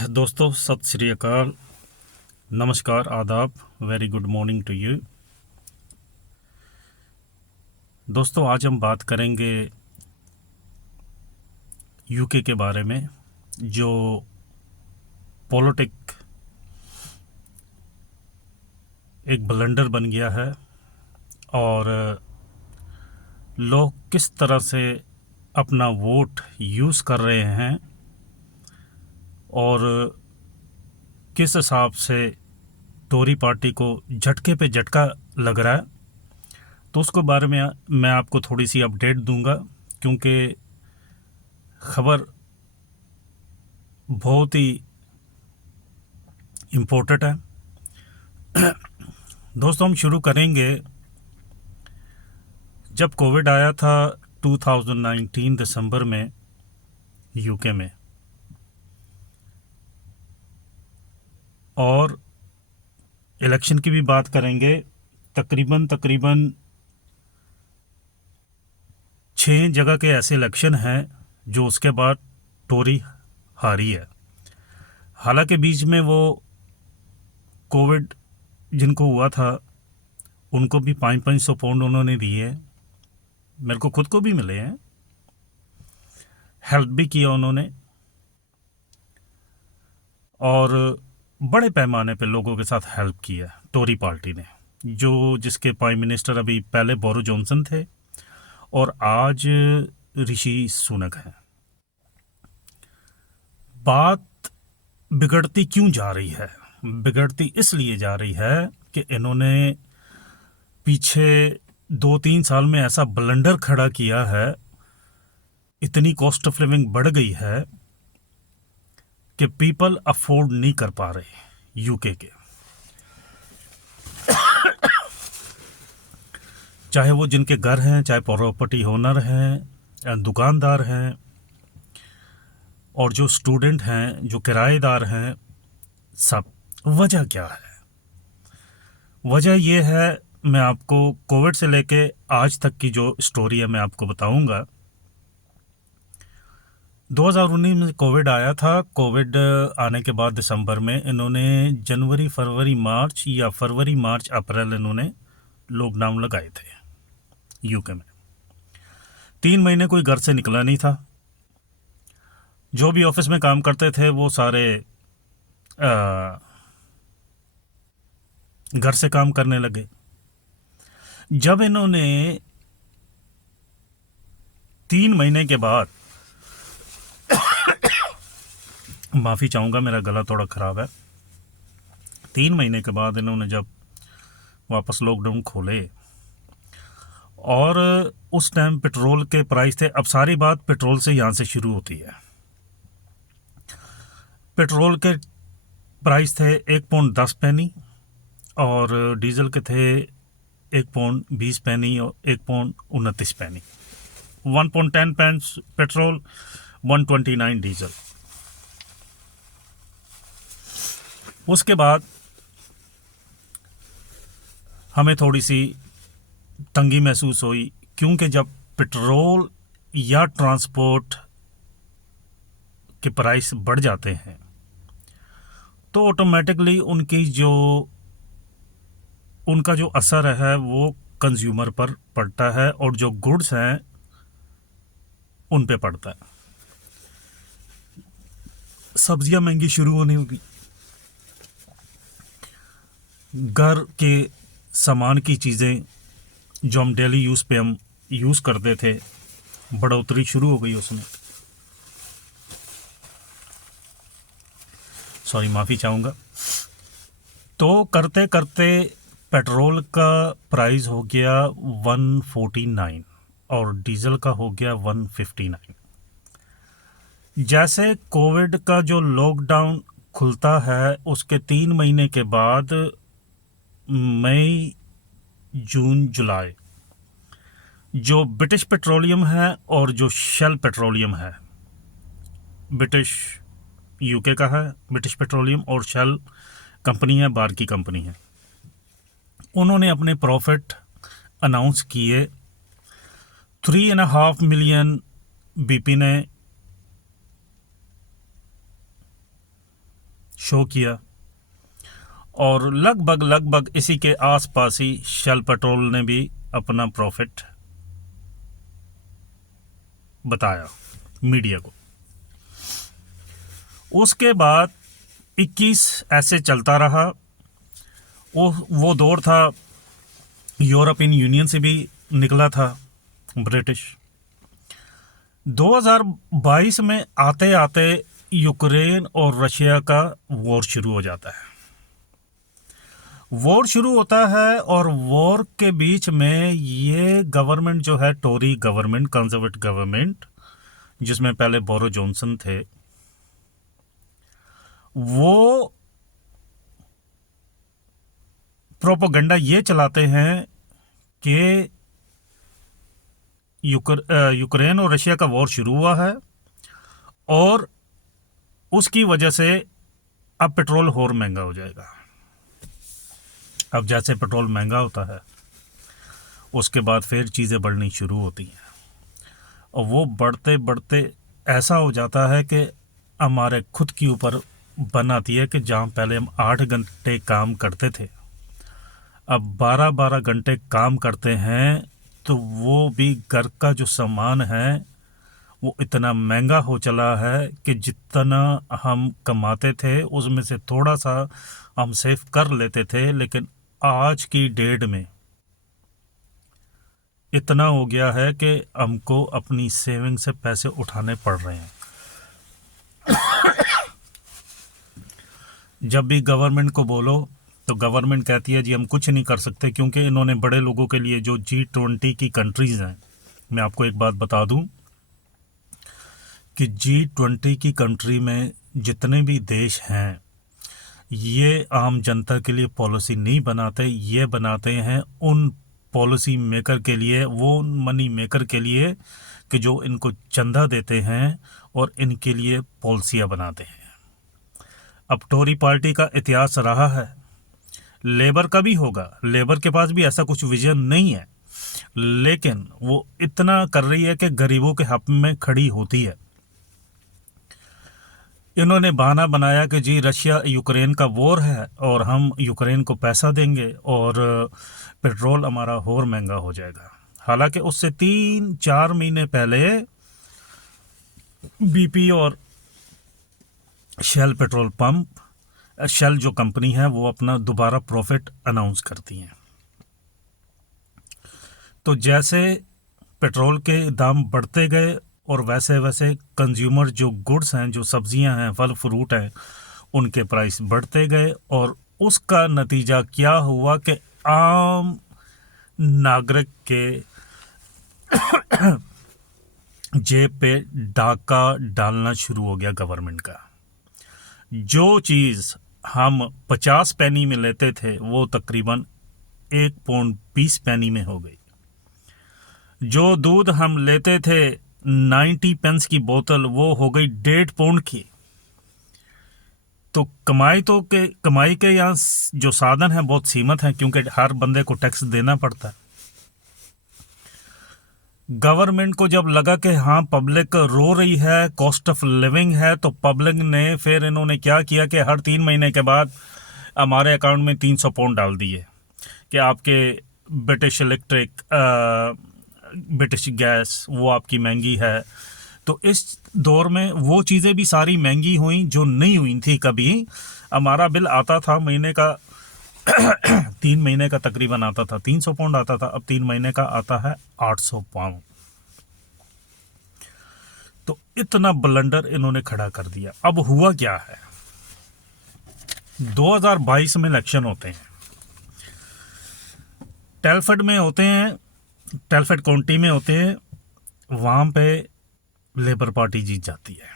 दोस्तों सत श्री अकाल, नमस्कार, आदाब, very good morning to you. दोस्तों आज हम बात करेंगे यूके के बारे में, जो पॉलिटिक एक ब्लंडर बन गया है और लोग किस तरह से अपना वोट यूज़ कर रहे हैं और किस हिसाब से टोरी पार्टी को झटके पे झटका लग रहा है, तो उसके बारे में मैं आपको थोड़ी सी अपडेट दूंगा, क्योंकि खबर बहुत ही इम्पोर्टेंट है। दोस्तों हम शुरू करेंगे, जब कोविड आया था 2019 दिसंबर में यूके में, और इलेक्शन की भी बात करेंगे। तकरीबन 6 जगह के ऐसे इलेक्शन हैं जो उसके बाद टोरी हारी है। हालांकि बीच में वो कोविड जिनको हुआ था उनको भी 500 पाउंड उन्होंने दिए, मेरे को खुद को भी मिले हैं, हेल्प भी किया उन्होंने, और बड़े पैमाने पे लोगों के साथ हेल्प किया टोरी पार्टी ने, जिसके प्राइम मिनिस्टर अभी पहले बोरिस जॉनसन थे और आज ऋषि सुनक है। बात बिगड़ती क्यों जा रही है? बिगड़ती इसलिए जा रही है कि इन्होंने पीछे 2-3 साल में ऐसा ब्लंडर खड़ा किया है, इतनी कॉस्ट ऑफ लिविंग बढ़ गई है कि पीपल अफोर्ड नहीं कर पा रहे यूके के, चाहे वो जिनके घर हैं, चाहे प्रॉपर्टी ओनर हैं, दुकानदार हैं, और जो स्टूडेंट हैं, जो किराएदार हैं, सब। वजह क्या है? वजह ये है, मैं आपको कोविड से लेके आज तक की जो स्टोरी है मैं आपको बताऊंगा। 2019 में कोविड आया था। कोविड आने के बाद दिसंबर में इन्होंने जनवरी फरवरी मार्च या फरवरी मार्च अप्रैल इन्होंने लॉकडाउन लगाए थे यूके में। 3 महीने कोई घर से निकला नहीं था। जो भी ऑफिस में काम करते थे वो सारे घर से काम करने लगे। जब इन्होंने 3 महीने के बाद, माफ़ी चाहूँगा मेरा गला थोड़ा ख़राब है, 3 महीने के बाद इन्होंने जब वापस लॉकडाउन खोले, और उस टाइम पेट्रोल के प्राइस थे, अब सारी बात पेट्रोल से यहाँ से शुरू होती है। पेट्रोल के प्राइस थे 1 पाउंड 10 पैनी, और डीजल के थे 1 पाउंड 20 पैनी और 1 पाउंड 29 पैनी। 1 पाउंड 10 पैंस पेट्रोल, 129 डीजल। उसके बाद हमें थोड़ी सी तंगी महसूस हुई, क्योंकि जब पेट्रोल या ट्रांसपोर्ट के प्राइस बढ़ जाते हैं तो ऑटोमेटिकली उनका जो असर है वो कंज्यूमर पर पड़ता है, और जो गुड्स हैं उन पे पड़ता है। सब्जियां महंगी शुरू होने होगी, घर के सामान की चीज़ें जो हम डेली यूज़ पे हम यूज़ करते थे, बढ़ोतरी शुरू हो गई उसमें। सॉरी, माफ़ी चाहूँगा। तो करते करते पेट्रोल का प्राइस हो गया 149 और डीजल का हो गया 159। जैसे कोविड का जो लॉकडाउन खुलता है उसके 3 महीने के बाद, मई जून जुलाई, जो ब्रिटिश पेट्रोलियम है और जो शेल पेट्रोलियम है, ब्रिटिश यूके का है ब्रिटिश पेट्रोलियम, और शेल कंपनी है, बाहर की कंपनी है, उन्होंने अपने प्रॉफिट अनाउंस किए। 3.5 मिलियन बीपी ने शो किया, और लगभग लगभग इसी के आसपास ही शेल पेट्रोल ने भी अपना प्रॉफिट बताया मीडिया को। उसके बाद 21 ऐसे चलता रहा। वो दौर था, यूरोपियन यूनियन से भी निकला था ब्रिटिश। 2022 में आते आते यूक्रेन और रशिया का वॉर शुरू हो जाता है। वॉर शुरू होता है और वॉर के बीच में ये गवर्नमेंट जो है, टोरी गवर्नमेंट, कंजर्वेटिव गवर्नमेंट, जिसमें पहले बोरिस जॉनसन थे, वो प्रोपेगेंडा ये चलाते हैं कि यूक्रेन और रशिया का वॉर शुरू हुआ है और उसकी वजह से अब पेट्रोल और महंगा हो जाएगा। अब जैसे पेट्रोल महंगा होता है, उसके बाद फिर चीज़ें बढ़नी शुरू होती हैं, और वो बढ़ते बढ़ते ऐसा हो जाता है कि हमारे खुद के ऊपर बन आती है कि जहाँ पहले हम 8 घंटे काम करते थे, अब 12-12 घंटे काम करते हैं, तो वो भी घर का जो सामान है वो इतना महंगा हो चला है कि जितना हम कमाते थे उसमें से थोड़ा सा हम सेव कर लेते थे, लेकिन आज की डेट में इतना हो गया है कि हमको अपनी सेविंग से पैसे उठाने पड़ रहे हैं। जब भी गवर्नमेंट को बोलो तो गवर्नमेंट कहती है जी हम कुछ नहीं कर सकते, क्योंकि इन्होंने बड़े लोगों के लिए जो G20 की कंट्रीज़ हैं, मैं आपको एक बात बता दूं कि G20 की कंट्री में जितने भी देश हैं, ये आम जनता के लिए पॉलिसी नहीं बनाते, ये बनाते हैं उन पॉलिसी मेकर के लिए, वो मनी मेकर के लिए कि जो इनको चंदा देते हैं और इनके लिए पॉलिसियाँ बनाते हैं। अब टोरी पार्टी का इतिहास रहा है, लेबर का भी होगा, लेबर के पास भी ऐसा कुछ विजन नहीं है, लेकिन वो इतना कर रही है कि गरीबों के हक में खड़ी होती है। इन्होंने बहाना बनाया कि जी रशिया यूक्रेन का वॉर है और हम यूक्रेन को पैसा देंगे और पेट्रोल हमारा और महंगा हो जाएगा। हालांकि उससे 3-4 महीने पहले BP और शेल पेट्रोल पंप, शेल जो कंपनी है, वो अपना दोबारा प्रॉफिट अनाउंस करती हैं। तो जैसे पेट्रोल के दाम बढ़ते गए और वैसे वैसे कंज्यूमर जो गुड्स हैं, जो सब्जियां हैं, फल फ्रूट हैं, उनके प्राइस बढ़ते गए, और उसका नतीजा क्या हुआ कि आम नागरिक के जेब पे डाका डालना शुरू हो गया गवर्नमेंट का। जो चीज़ हम 50 पैनी में लेते थे वो तकरीबन 1 पौंड 20 पैनी में हो गई। जो दूध हम लेते थे 90 पेंस की बोतल, वो हो गई 1.5 पौंड की। तो कमाई के यहाँ जो साधन है बहुत सीमित हैं, क्योंकि हर बंदे को टैक्स देना पड़ता है। गवर्नमेंट को जब लगा कि हाँ पब्लिक रो रही है, कॉस्ट ऑफ लिविंग है, तो पब्लिक ने फिर इन्होंने क्या किया कि हर 3 महीने के बाद हमारे अकाउंट में 300 पाउंड डाल दिए कि आपके ब्रिटिश इलेक्ट्रिक, ब्रिटिश गैस वो आपकी महंगी है। तो इस दौर में वो चीज़ें भी सारी महंगी हुई जो नहीं हुई थी कभी। हमारा बिल आता था महीने का 3 महीने का तकरीबन आता था 300 पाउंड आता था, अब 3 महीने का आता है 800 पाउंड। तो इतना ब्लंडर इन्होंने खड़ा कर दिया। अब हुआ क्या है, 2022 में इलेक्शन होते हैं, टेलफर्ड में होते हैं, टेलफर्ड काउंटी में होते हैं, वहाँ पे लेबर पार्टी जीत जाती है।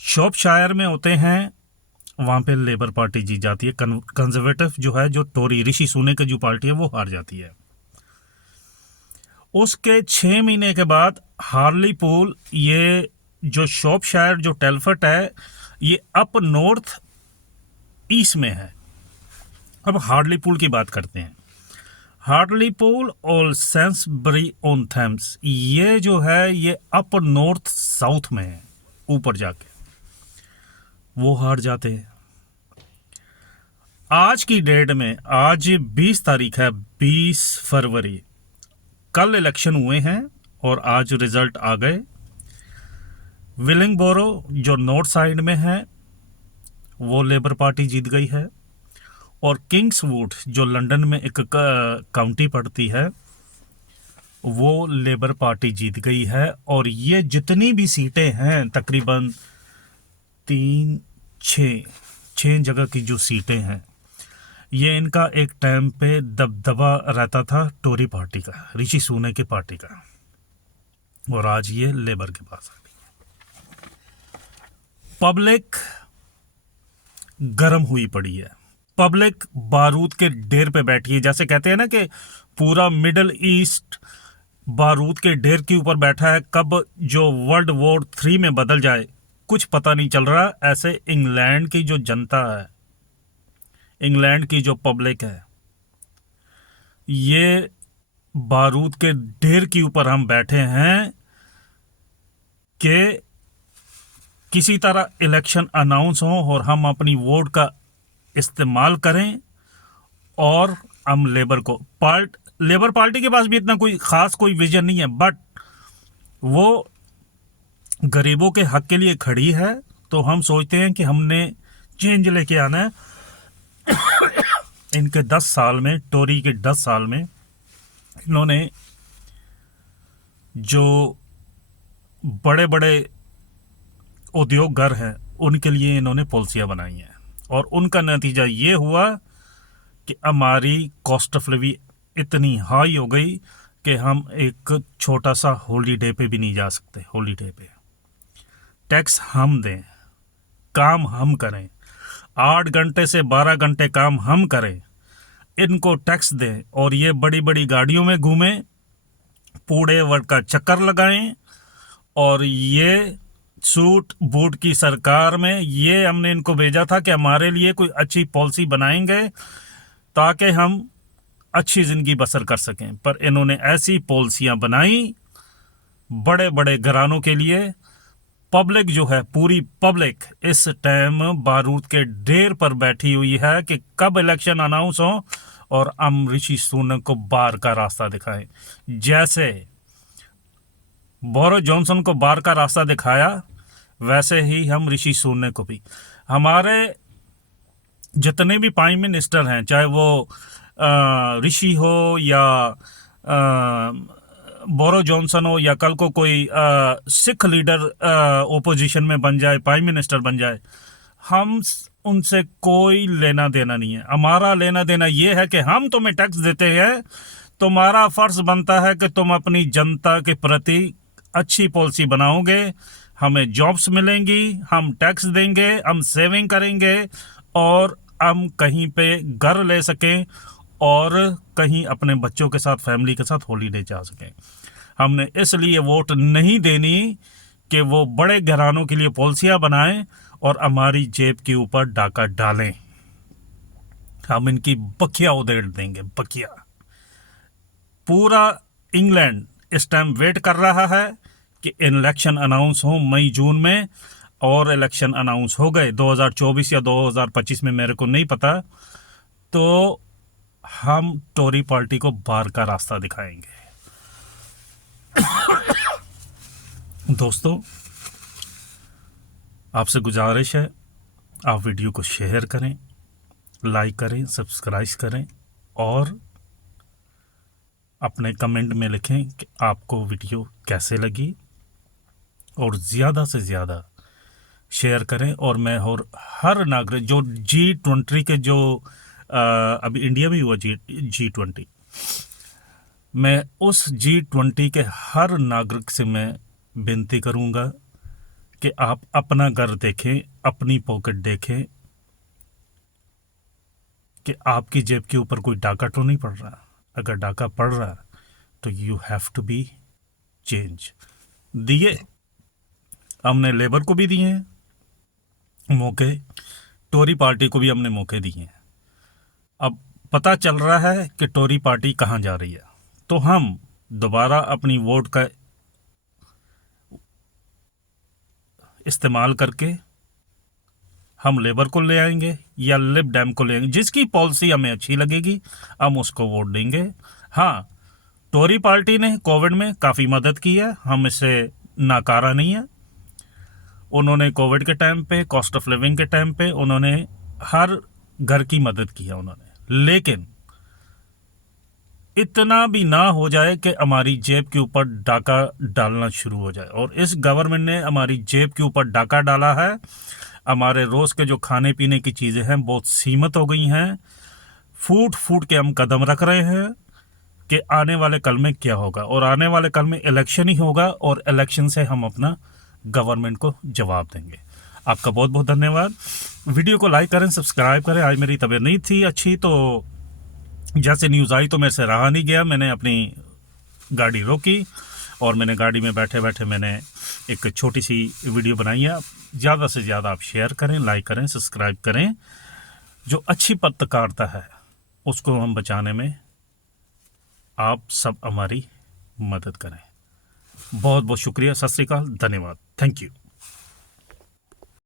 शॉपशायर में होते हैं, वहाँ पे लेबर पार्टी जीत जाती है। कंजर्वेटिव जो है, जो टोरी ऋषि सुनक की जो पार्टी है, वो हार जाती है। उसके 6 महीने के बाद हार्लीपूल, ये जो शॉपशायर जो टेलफर्ड है, ये अप नॉर्थ ईस्ट में है। अब हार्लीपूल की बात करते हैं। हार्लीपूल और सेंसबरी ऑन थेम्स, ये जो है ये अप नॉर्थ साउथ में है, ऊपर जाके। वो हार जाते हैं। आज की डेट में, आज 20 तारीख है, 20 फरवरी, कल इलेक्शन हुए हैं और आज रिजल्ट आ गए। विलिंगबोरो जो नॉर्थ साइड में है वो लेबर पार्टी जीत गई है, और किंग्सवुड जो लंदन में एक काउंटी पड़ती है वो लेबर पार्टी जीत गई है। और ये जितनी भी सीटें हैं, तकरीबन 6 जगह की जो सीटें हैं, ये इनका एक टाइम पे दबदबा रहता था टोरी पार्टी का, ऋषि सुनक की पार्टी का, और आज ये लेबर के पास आ गई। पब्लिक गर्म हुई पड़ी है, पब्लिक बारूद के ढेर पे बैठी है। जैसे कहते हैं ना कि पूरा मिडल ईस्ट बारूद के ढेर के ऊपर बैठा है, कब जो वर्ल्ड वॉर 3 में बदल जाए कुछ पता नहीं चल रहा। ऐसे इंग्लैंड की जो जनता है, इंग्लैंड की जो पब्लिक है, ये बारूद के ढेर के ऊपर हम बैठे हैं कि किसी तरह इलेक्शन अनाउंस हो और हम अपनी वोट का इस्तेमाल करें, और हम लेबर पार्टी के पास भी इतना कोई खास कोई विजन नहीं है, बट वो गरीबों के हक के लिए खड़ी है। तो हम सोचते हैं कि हमने चेंज लेके आना है। इनके 10 साल में, टोरी के 10 साल में, इन्होंने जो बड़े बड़े उद्योग घर हैं उनके लिए इन्होंने पॉलिसियाँ बनाई हैं, और उनका नतीजा ये हुआ कि हमारी कॉस्ट ऑफ लिविंग इतनी हाई हो गई कि हम एक छोटा सा हॉलीडे पे भी नहीं जा सकते। हॉलीडे पे टैक्स हम दें, काम हम करें, 8 घंटे से 12 घंटे काम हम करें, इनको टैक्स दें, और ये बड़ी बड़ी गाड़ियों में घूमें, पूरे वर्ल्ड का चक्कर लगाएं, और ये सूट बूट की सरकार में ये हमने इनको भेजा था कि हमारे लिए कोई अच्छी पॉलिसी बनाएंगे ताकि हम अच्छी ज़िंदगी बसर कर सकें। पर इन्होंने ऐसी पॉलिसियां बनाई बड़े बड़े घरानों के लिए। पब्लिक जो है, पूरी पब्लिक इस टाइम बारूद के ढेर पर बैठी हुई है कि कब इलेक्शन अनाउंस हो और हम ऋषि सुनक को बाहर का रास्ता दिखाएं। जैसे बोरिस जॉनसन को बाहर का रास्ता दिखाया, वैसे ही हम ऋषि सुनक को भी। हमारे जितने भी प्राइम मिनिस्टर हैं, चाहे वो ऋषि हो या बोरिस जॉनसन हो, या कल को कोई सिख लीडर ओपोजिशन में बन जाए, प्राइम मिनिस्टर बन जाए, हम उनसे कोई लेना देना नहीं है। हमारा लेना देना ये है कि हम तुम्हें टैक्स देते हैं, तुम्हारा फर्ज बनता है कि तुम अपनी जनता के प्रति अच्छी पॉलिसी बनाओगे, हमें जॉब्स मिलेंगी, हम टैक्स देंगे, हम सेविंग करेंगे, और हम कहीं पे घर ले सकें और कहीं अपने बच्चों के साथ, फैमिली के साथ हॉलीडे जा सकें। हमने इसलिए वोट नहीं देनी कि वो बड़े घरानों के लिए पॉलिसियां बनाएं और हमारी जेब के ऊपर डाका डालें। हम इनकी बखिया उधेड़ देंगे, बखिया। पूरा इंग्लैंड इस टाइम वेट कर रहा है कि इलेक्शन अनाउंस हो मई जून में, और इलेक्शन अनाउंस हो गए 2024 या 2025 में, मेरे को नहीं पता, तो हम टोरी पार्टी को बाहर का रास्ता दिखाएंगे। दोस्तों, आपसे गुजारिश है, आप वीडियो को शेयर करें, लाइक करें, सब्सक्राइब करें, और अपने कमेंट में लिखें कि आपको वीडियो कैसे लगी, और ज़्यादा से ज़्यादा शेयर करें। और मैं और हर नागरिक, जो G20 के जो अभी इंडिया में हुआ G20, मैं उस G20 के हर नागरिक से मैं विनती करूंगा कि आप अपना घर देखें, अपनी पॉकेट देखें कि आपकी जेब के ऊपर कोई डाका तो नहीं पड़ रहा। अगर डाका पड़ रहा तो you have to be change. दिए हमने लेबर को भी दिए हैं मौके, टोरी पार्टी को भी हमने मौके दिए हैं। अब पता चल रहा है कि टोरी पार्टी कहाँ जा रही है, तो हम दोबारा अपनी वोट का इस्तेमाल करके हम लेबर को ले आएंगे या लिब डैम को ले आएंगे, जिसकी पॉलिसी हमें अच्छी लगेगी हम उसको वोट देंगे। हाँ, टोरी पार्टी ने कोविड में काफ़ी मदद की है, हम इसे नाकारा नहीं है। उन्होंने कोविड के टाइम पे, कॉस्ट ऑफ लिविंग के टाइम पे उन्होंने हर घर की मदद की है उन्होंने, लेकिन इतना भी ना हो जाए कि हमारी जेब के ऊपर डाका डालना शुरू हो जाए। और इस गवर्नमेंट ने हमारी जेब के ऊपर डाका डाला है। हमारे रोज़ के जो खाने पीने की चीज़ें हैं बहुत सीमित हो गई हैं। फूट फूट के हम कदम रख रहे हैं कि आने वाले कल में क्या होगा, और आने वाले कल में इलेक्शन ही होगा और इलेक्शन से हम अपना गवर्नमेंट को जवाब देंगे। आपका बहुत बहुत धन्यवाद। वीडियो को लाइक करें, सब्सक्राइब करें। आज मेरी तबीयत नहीं थी अच्छी, तो जैसे न्यूज़ आई तो मेरे से रहा नहीं गया, मैंने अपनी गाड़ी रोकी और मैंने गाड़ी में बैठे बैठे मैंने एक छोटी सी वीडियो बनाई है। ज़्यादा से ज़्यादा आप शेयर करें, लाइक करें, सब्सक्राइब करें। जो अच्छी पत्रकारिता है उसको हम बचाने में आप सब हमारी मदद करें। बहुत बहुत शुक्रिया। सत श्री अकाल, धन्यवाद, थैंक यू।